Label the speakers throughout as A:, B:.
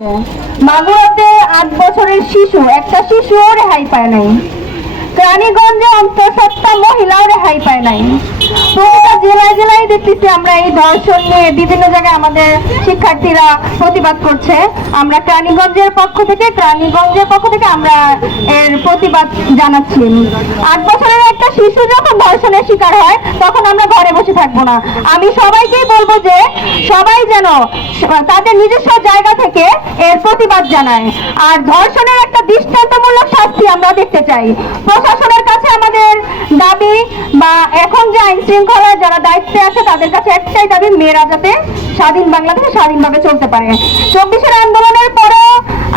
A: মাগুরাতে আট বছরের শিশু, একটা শিশুও রেহাই পায় নাই। রানীগঞ্জে অন্তঃসত্ত্বা মহিলাও রেহাই পায় নাই। প্রতিটা জেলায় জেলায় দেখতেছি আমরা এই ধর্ষণ নিয়ে বিভিন্ন জায়গায় আমাদের শিক্ষার্থীরা প্রতিবাদ করছে। আমরা রানীগঞ্জের পক্ষ থেকে রানীগঞ্জের পক্ষ থেকে আমরা এর প্রতিবাদ জানাচ্ছি। আট বছরের একটা শিশু যখন ধর্ষণের শিকার হয়, তখন আমরা ঘরে বসে থাকব না। আমি সবাইকেই বলব যে, সবাই যেন তাদের নিজস্ব জায়গা থেকে এর প্রতিবাদ জানায়। আর ধর্ষণের একটা দৃষ্টান্তমূলক শাস্তি আমরা দেখতে চাই। প্রশাসনের কাছে আমাদের দাবি বা এখন যে আইন শৃঙ্খলা যারা দায়িত্বে আছে, তাদের কাছে একটাই দাবি, মেয়েরা যাতে স্বাধীন বাংলাদেশে স্বাধীনভাবে চলতে পারে। চব্বিশের আন্দোলনের পরেও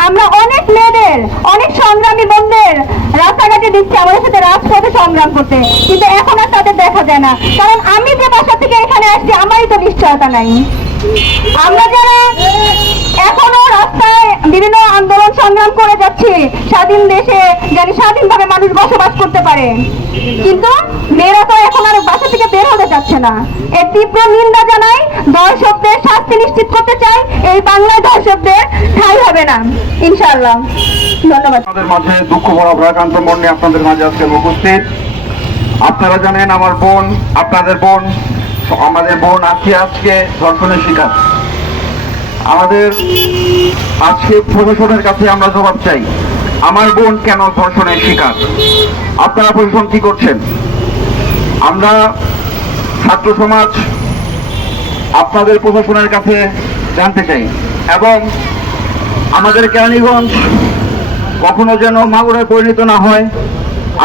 A: আমরা অনেক মেয়েদের, অনেক সংগ্রামী বোনদের রাস্তাঘাটে দেখছি আমাদের সাথে রাজপথে সংগ্রাম করতে। কিন্তু এখন আর তাদের দেখা যায় না। কারণ আমি যে বাসা থেকে এখানে আসছি, আমারই তো নিশ্চয়তা নাই। আমরা যারা এখনও রাস্তায় বিভিন্ন আন্দোলন সংগ্রাম করে যাচ্ছি, স্বাধীন দেশে জানি স্বাধীনভাবে মানুষ বসবাস করতে পারে। কিন্তু মেয়েরা তো এখন আর বাসা থেকে বের হতে চাচ্ছে না। এর তীব্র নিন্দা জানাই দর্শকদের শাস্তি নিশ্চিত করতে চাই এই বাংলায় দর্শকদের। ঠাই হবে না। ইনশাআল্লাহ।
B: আপনারা জানেন আমার বোন, আপনাদের বোন, আমাদের বোন আজকে আজকে ধর্ষণের শিকার। আমাদের আজকে প্রশাসনের কাছে আমরা জবাব চাই। আমার বোন কেন ধর্ষণের শিকার? আপনারা প্রশাসন কি করছেন? আমরা ছাত্র সমাজ আপনাদের প্রশাসনের কাছে জানতে চাই এবং আমাদের কেরানীগঞ্জ কখনো যেন মাগুরায় পরিণত না হয়,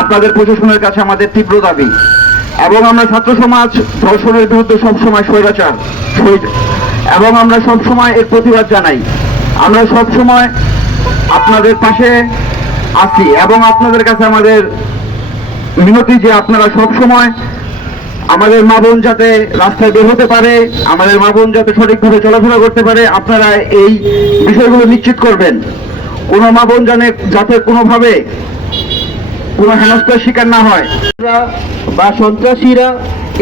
B: আপনাদের প্রশাসনের কাছে আমাদের তীব্র দাবি। এবং আমরা ছাত্র সমাজ ধর্ষণের বিরুদ্ধে সবসময় স্বৈরাচার এবং আমরা সবসময় এর প্রতিবাদ জানাই। আমরা সবসময় আপনাদের পাশে আছি এবং আপনাদের কাছে আমাদের মিনতি যে আপনারা সবসময় আমাদের মা বোন যাতে রাস্তায় বের হতে পারে, আমাদের মা বোন যাতে সঠিকভাবে চলাফেরা করতে পারে, আপনারা এই বিষয়গুলো নিশ্চিত করবেন। কোনো মা বোন জানে যাতে কোনোভাবে কোনো হেনস্থার শিকার না হয়।
C: বা সন্ত্রাসীরা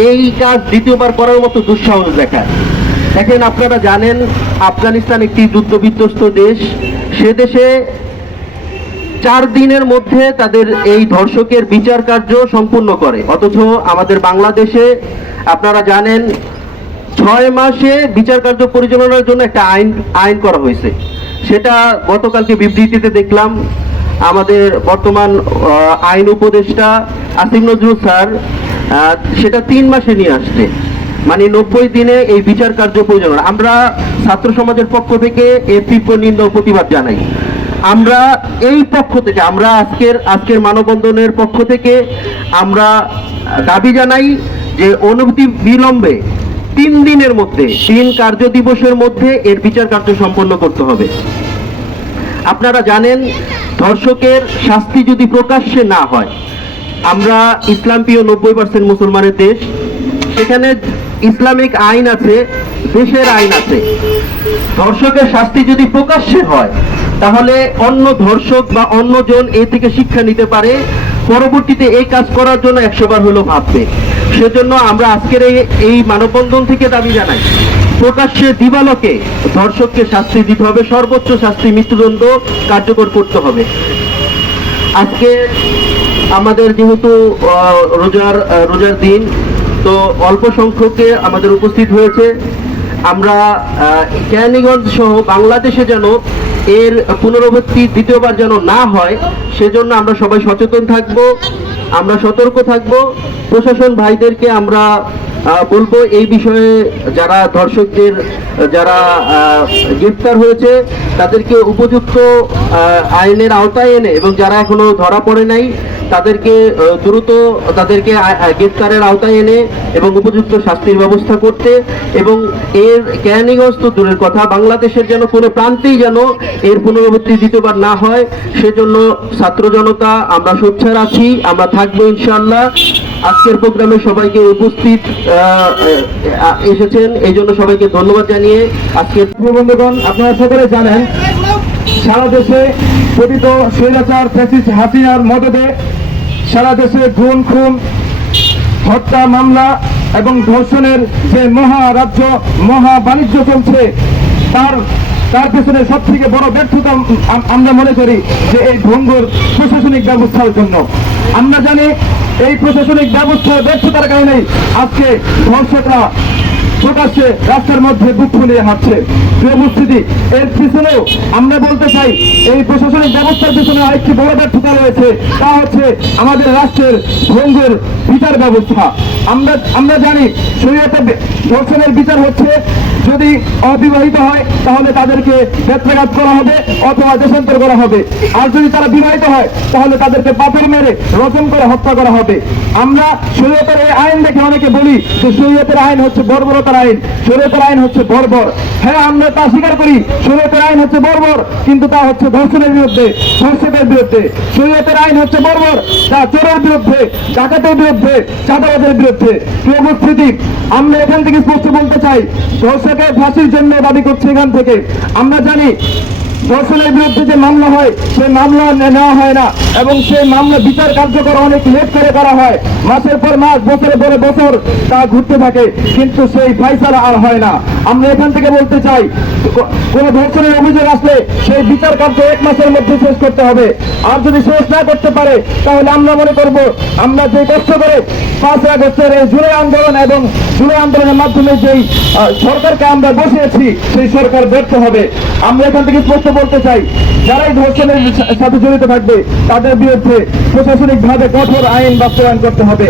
C: এই কাজ দ্বিতীয়বার করার মতো দুঃসাহস দেখায়। দেখেন, আপনারা জানেন, আফগানিস্তান একটি যুদ্ধ বিধ্বস্ত দেশ। সে দেশে চার দিনের মধ্যে তাদের এই ধর্ষকের বিচার কার্য সম্পূর্ণ করে। অথচ আমাদের বাংলাদেশে আপনারা জানেন, ছয় মাসে বিচার কার্য পরিচালনার জন্য একটা আইন আইন করা হয়েছে। সেটা গতকালকে বিবৃতিতে দেখলাম, আমাদের বর্তমান আইন উপদেষ্টা আসিম নজরুল স্যার সেটা তিন মাসে নিয়ে আসছে। মানে নব্বই দিনে এই বিচার কার্য প্রয়োজন আমরা ছাত্র সমাজের পক্ষ থেকে এর তীব্র নিন্দা প্রতিবাদ জানাই। আমরা এই পক্ষ থেকে, আমরা আজকের আজকের মানববন্ধনের পক্ষ থেকে আমরা দাবি জানাই যে অনুভূতি বিলম্বে তিন দিনের মধ্যে, তিন কার্য দিবসের মধ্যে এর বিচার কার্য সম্পন্ন করতে হবে। আপনারা জানেন, ধর্ষকের শাস্তি যদি প্রকাশ্যে না হয়, আমরা ইসলাম প্রিয় নব্বই পার্সেন্ট মুসলমানের দেশ সেখানে ইসলামিক আইন আছে, দেশের আইন আছে। ধর্ষকের শাস্তি যদি প্রকাশ্যে হয়, তাহলে অন্য ধর্ষক বা অন্যজন এ থেকে শিক্ষা নিতে পারে। পরবর্তীতে এই কাজ করার জন্য একশো বার হলো ভাববে। সেজন্য আমরা আজকের এই মানববন্ধন থেকে দাবি জানাই, প্রকাশ্যে দিবালকে ধর্ষককে শাস্তি দিতে হবে, সর্বোচ্চ শাস্তি মৃত্যুদণ্ড কার্যকর করতে হবে। আজকে আমাদের যেহেতু রোজার রোজার দিন তো অল্প সংখ্যকে আমাদের উপস্থিত হয়েছে। আমরা আহ, কেরানীগঞ্জ সহ বাংলাদেশে যেন এর পুনরাবৃত্তি দ্বিতীয়বার যেন না হয় সেজন্য আমরা সবাই সচেতন থাকব আমরা সতর্ক থাকব। প্রশাসন ভাইদেরকে আমরা বলব এই বিষয়ে যারা দর্শকদের যারা গ্রেফতার হয়েছে তাদেরকে উপযুক্ত আইনের আওতায় এনে এবং যারা এখনও ধরা পড়ে নাই তাদেরকে দ্রুত তাদেরকে গ্রেফতারের আওতায় এনে এবং উপযুক্ত শাস্তির ব্যবস্থা করতে এবং এর কেরানীগঞ্জ দূরের কথা, বাংলাদেশের যেন কোনো প্রান্তেই যেন এর পুনরাবৃত্তি দ্বিতীয়বার না হয়, সেজন্য ছাত্র জনতা, আমরা সোচ্চার আছি, আমরা থাকব ইনশাল্লাহ আজকের প্রোগ্রামে সবাইকে উপস্থিত এসেছেন এই জন্য সবাইকে ধন্যবাদ জানিয়ে আজকের
D: বন্ধুগণ, আপনারা সকলে জানেন সারা দেশে পতিত স্বৈরাচার, ফ্যাসিস্ট হাসিনার মদদে সারা দেশে খুন খুন, হত্যা, মামলা এবং ধর্ষণের যে মহা রাজ্য, মহা বাণিজ্য চলছে, তার তার পেছনে সব থেকে বড় ব্যর্থতা আমরা মনে করি যে এই ভঙ্গুর প্রশাসনিক ব্যবস্থার জন্য। আমরা জানি এই প্রশাসনিক ব্যবস্থার ব্যর্থতার কারণেই আজকে ধর্ষকরা প্রকাশ্যে রাস্তার মধ্যে বুক ফুলিয়ে হাঁটছে। প্রিয় উপস্থিতি, এর পিছনেও আমরা বলতে চাই, এই প্রশাসনিক ব্যবস্থার পিছনে আরেকটি বড় ব্যর্থতা রয়েছে, তা হচ্ছে আমাদের রাষ্ট্রের ভঙ্গের বিচার ব্যবস্থা। আমরা আমরা জানি শরীয়তে ধর্ষণের বিচার হচ্ছে, যদি অবিবাহিত হয়, তাহলে তাদেরকে বেত্রাঘাত করা হবে অথবা দেশান্তর করা হবে। আর যদি তারা বিবাহিত হয়, তাহলে তাদেরকে পাথর মেরে রচন করে হত্যা করা হবে। আমরা শরীয়তের এই আইন দেখে অনেকে বলি যে শরীয়তের আইন হচ্ছে বর্বরতার আইন শরীয়তের আইন হচ্ছে বর্বর। হ্যাঁ আমরা তা স্বীকার করি শরীয়তের আইন হচ্ছে বর্বর, কিন্তু তা হচ্ছে ধর্ষণের বিরুদ্ধে, ধর্ষকের বিরুদ্ধে। শরীয়তের আইন হচ্ছে বর্বর, তা চোরের বিরুদ্ধে, ডাকাতের বিরুদ্ধে চাঁদাবাদের বিরুদ্ধে। উপস্থিতি, আমরা এখান থেকে স্পষ্ট বলতে চাই, ধর্ষকের ফাঁসির জন্য দাবি করছি এখান থেকে। আমরা জানি ধর্ষণের বিরুদ্ধে যে মামলা হয়, সেই মামলা নেওয়া হয় না। এবং সেই মামলা বিচার কার্যকর অনেক লেট করে করা হয়। মাসের পর মাস বছরের পরে বছর তা ঘুরতে থাকে, কিন্তু সেই ফাইসালা আর হয় না। আমরা এখান থেকে বলতে চাই কোনো ধর্ষণের অভিযোগ আসলে সেই বিচার কার্য এক মাসের মধ্যে শেষ করতে হবে। আর যদি শেষ না করতে পারে, তাহলে আমরা মনে করব, আমরা যে কষ্ট করে পাঁচ আগস্টের এই জুলাই আন্দোলন এবং জুলাই আন্দোলনের মাধ্যমে যেই সরকারকে আমরা বসিয়েছি, সেই সরকার ব্যর্থ হবে। আমরা এখান থেকে স্পষ্ট বলতে চাই, যারাই ধর্ষণের সাথে জড়িত থাকবে, তাদের বিরুদ্ধে প্রশাসনিক ভাবে কঠোর আইন বাস্তবায়ন করতে হবে,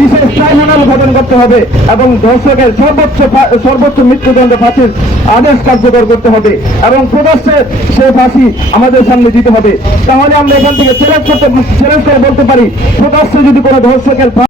D: বিশেষ ট্রাইব্যুনাল গঠন করতে হবে, এবং ধর্ষকের সর্বোচ্চ সর্বোচ্চ মৃত্যুদণ্ড ফাঁসির আদেশ কার্যকর করতে হবে, এবং প্রকাশ্যে সে ফাঁসি আমাদের সামনে দিতে হবে। তাহলে আমরা এখান থেকে চ্যালেঞ্জ করতে চ্যালেঞ্জ করে বলতে পারি, প্রকাশ্যে যদি কোনো ধর্ষকের